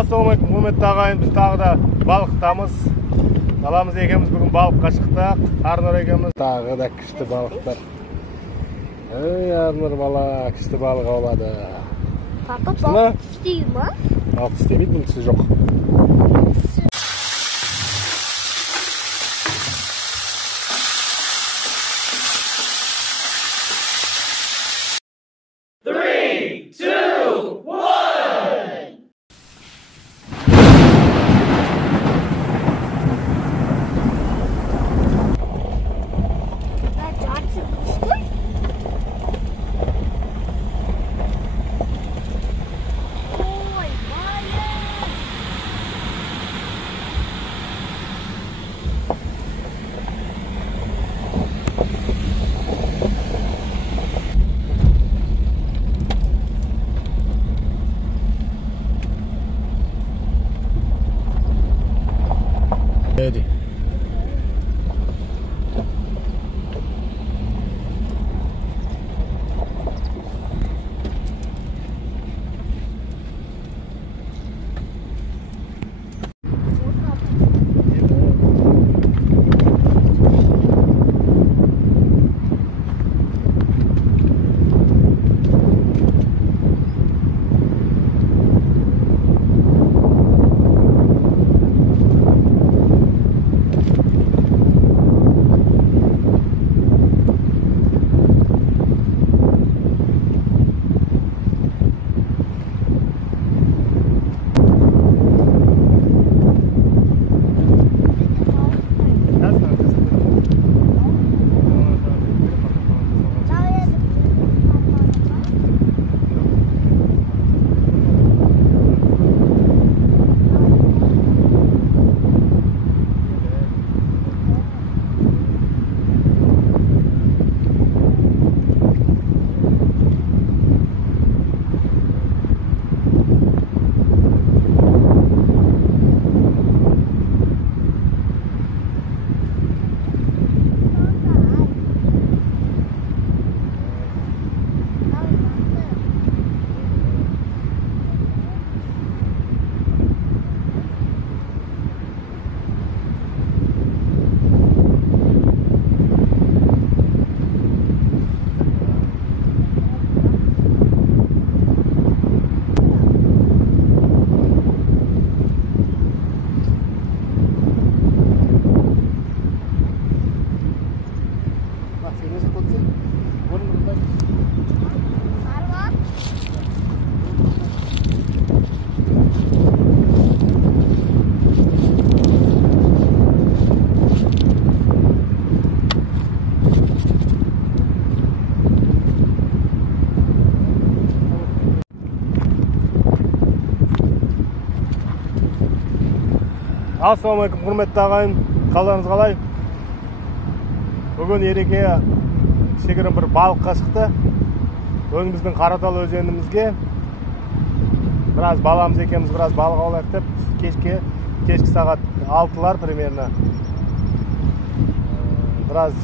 Ассалаумағалейкум, құрметті ағайын, біз тағы да балықтамыз. Баламыз екеуміз бүгін балыққа шықтық. Арнұр екеуміз тағы да күшті балықтар. Ой, Арнұр бала күшті балық аулады. Папа, балық істейді ма? Балық істемейді, бұның түсі жоқ. Ready. Ассалаумағалейкум, құрметті ағайын, қалдарыңыз қалай? Бүгін Ереке кішігірім бір балыққа шықты. Бүгін біздің Қаратал өзенімізге біраз баламыз екеуміз біраз балық аулайық деп кешкі сағат 6-лар примерно біраз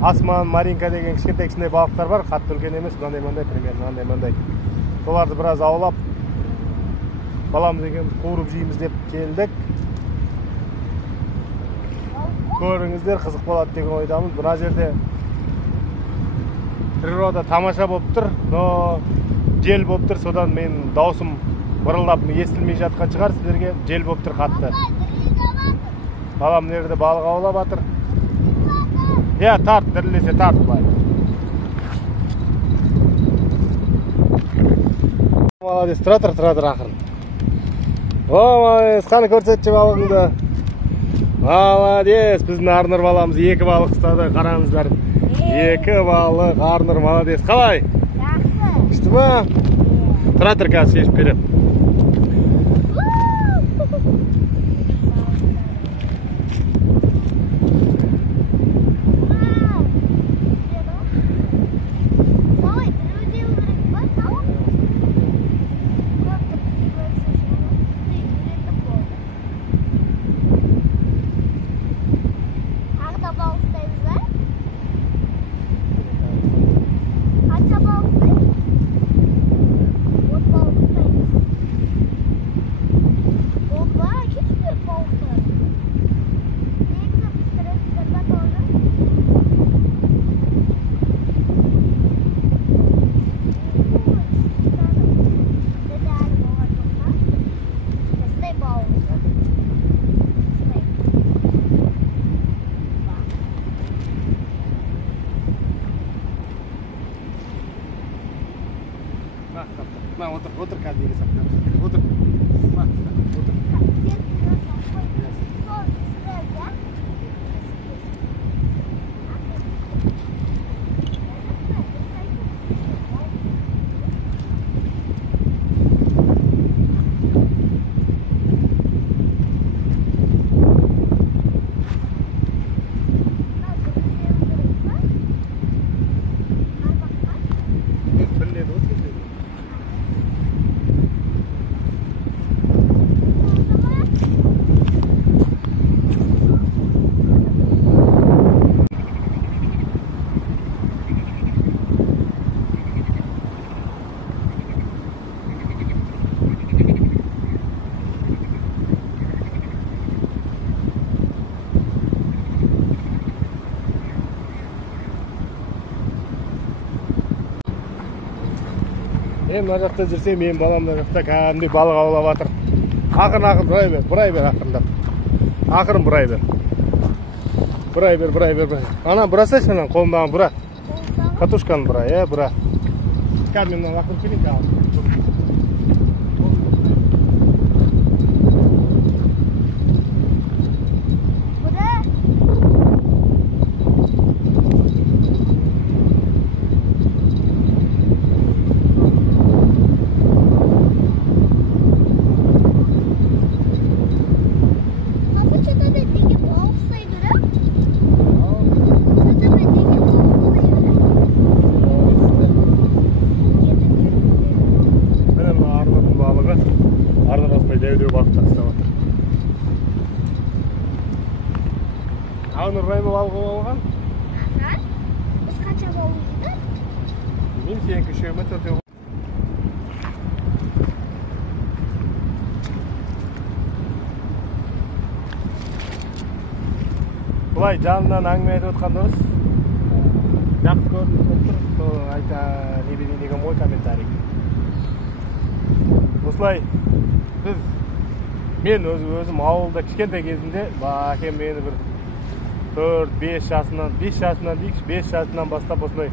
Асман, Маринка деген кішкентай балықтар бар, қатты үлкен емес, мынандай примерно мынандай. Соларды біраз аулап баламыз екеуміз қуырып жейміз деп келдік. Көріңіздер, қызық болады деген ойдамыз. Мына жерде природа тамаша болып тұр, но жел болып тұр, содан мен даусым бұрылдап естілмей жатқан шығар сіздерге. Жел болып тұр қатты. Балам жерде балық аулап жатыр. Я тарт, дірілесе тарт бай. Молодец, тұра ақырын. Молодец, қаны көрсетші балығыңды. Молодец, біздің Арнұр баламыз 2 балық ұстады, қараңыздар. 2 балық, Арнұр, молодец. Қалай? Жақсы. Күшті ма? Тұра тұр, қазір шешіп берем. Мына отыр кәдімгі сақтап. Отыр. Отыр. Мен мына жақта жүрсем, мен балам мына жақта кәдімгідей балық аулап жатыр. Ақырын бұрай бер ақырындап. Ақырын бұрай бер. Ана бұрасайшы, ана қолымдағы бұра. Катушканы бұра, бұра. Кәдімгі мына ақырын келейін алып. Ағын ұрайма балығы болған? Біз қанша болуды? Мен сен күшеуіме төртеу. Бұлай жанынан әңгіме айтып отқан дұрыс. Жақсы көрініп тұр. Айта не берейін деген мой комментарий. Осылай мен өзім ауылда кішкентай кезінде әкем мені бір 4-5 жасынан дейікші, 5 жасынан бастап осылай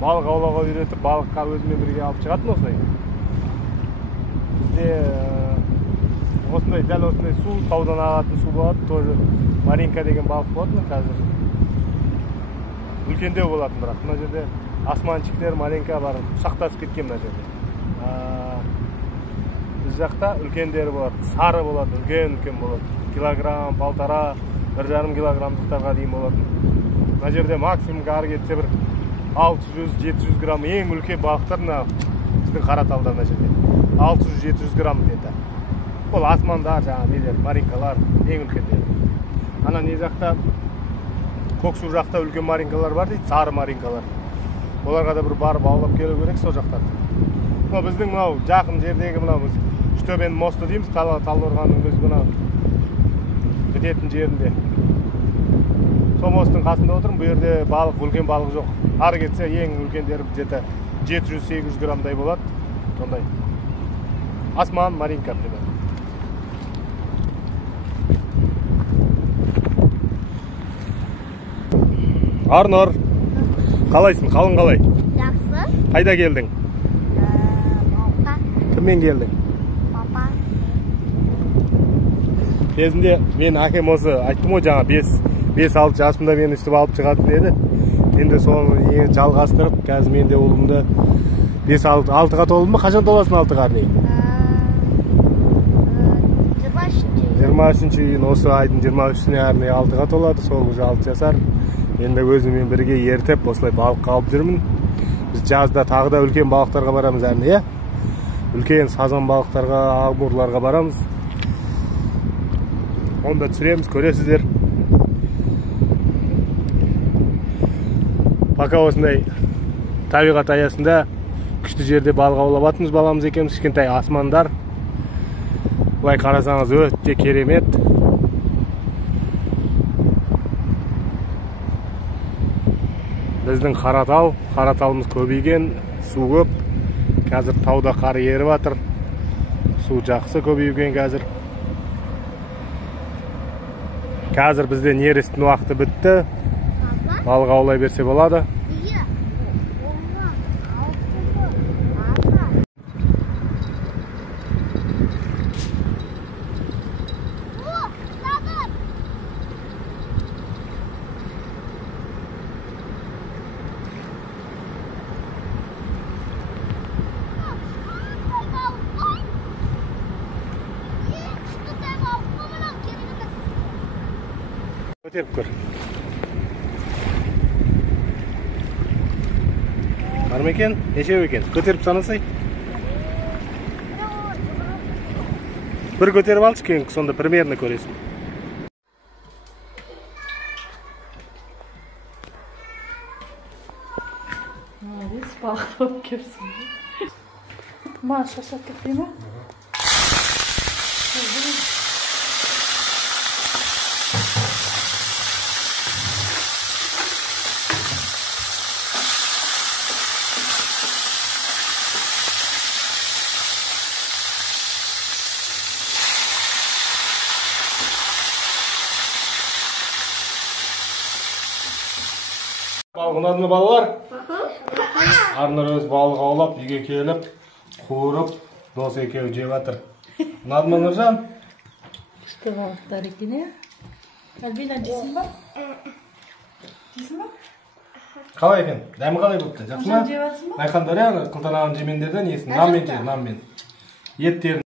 балық аулауға үйретіп, балыққа өзімен бірге алып шығатын осылай. Бізде осындай, дәл осындай су, таудан ағатын су болады, тоже Маринка деген балық болатын, қазір үлкендеу болатын, бірақ мына жерде османчиктер, Маринка бар, шақтасып кеткен мына жерде. Біз жақта үлкендері болады, сары болады, үлкен болады, килограмм, 1,5-1,5 килограммдықтарға дейін болатын. Мына жерде максимум ары кетсе бір 600-700 грамм ең үлкен балықтар біздің Қараталда мына жерде. 600-700 грамм деді. Ол асмандар, жаңағы маринкалар ең үлкендері. Ана не жақта, Көксу жақта үлкен маринкалар бар дейді, сары маринкалар. Оларға да бір барып аулап келу керек сол жақтан. Біздің мынау жақын жердегі мынау Үштөбен мосты дейміз, Талдықорғанның біз мынау бітетін жерінде. Сол мосттың қасында отырмын, бұл жерде үлкен балық жоқ. Ары кетсе ең үлкендері 700-800 граммдай болады. Сондай. Асман, Маринка примерно. Арнұр, қалайсың? Қалың қалай? Жақсы. Қайда келдің? Балыққа. Кіммен келдің? Папа. Кезінде мен әкем осы айттым ғой жаңа 5-6 жасымда мені үстіп алып шығатын деді. Енді соны жалғастырып, қазір мен де ұлымды 5-6-ға толдым ба? Қашан толасың 6-ға дейін? 23-ші осы айдың 23-шіне әріне 6-ға толады, сол уже 6 жасар. Енді өзімен бірге ертеп, осылай балыққа алып жүрмін. Біз жазда тағы да үлкен балықтарға барамыз әріне, е? Үлкен сазан балықтарға, амурларға барамыз. Онда түсіреміз, көресіздер. Пока осындай табиғат аясында күшті жерде балық аулап жатырмыз баламыз екеуміз, кішкентай асмандар. Бұлай қарасаңыз өте керемет. Біздің Қараталымыз көбейген, су көп. Қазір тауда қар еріп жатыр. Су жақсы көбейген қазір. Қазір бізде нерестің уақыты бітті. Балық аулай берсе болады. Көтеріп көр. Бар ма екен? Нешеу екен? Көтеріп санасай. Bir көтеріп алшы кейін, сонда примерно көресің. Молодец, балықтап кепсің. Маған шашат кетпей ма? Балық ұнады ма балалар? Арнар өз балық аулап, үйге келіп, қуырып, дос екеуі жеп жатыр. Ұнады ма Нұржан? Күшті балықтар екен, е? Альбина, жейсің ба? Жейсің ба? Қалай екен? Дәмі қалай болыпты? Жақсы ма? Жеп жатсың ба? Айқан Дорян қылтанаған жемендерден есін, нанмен же, нанмен. Еттерін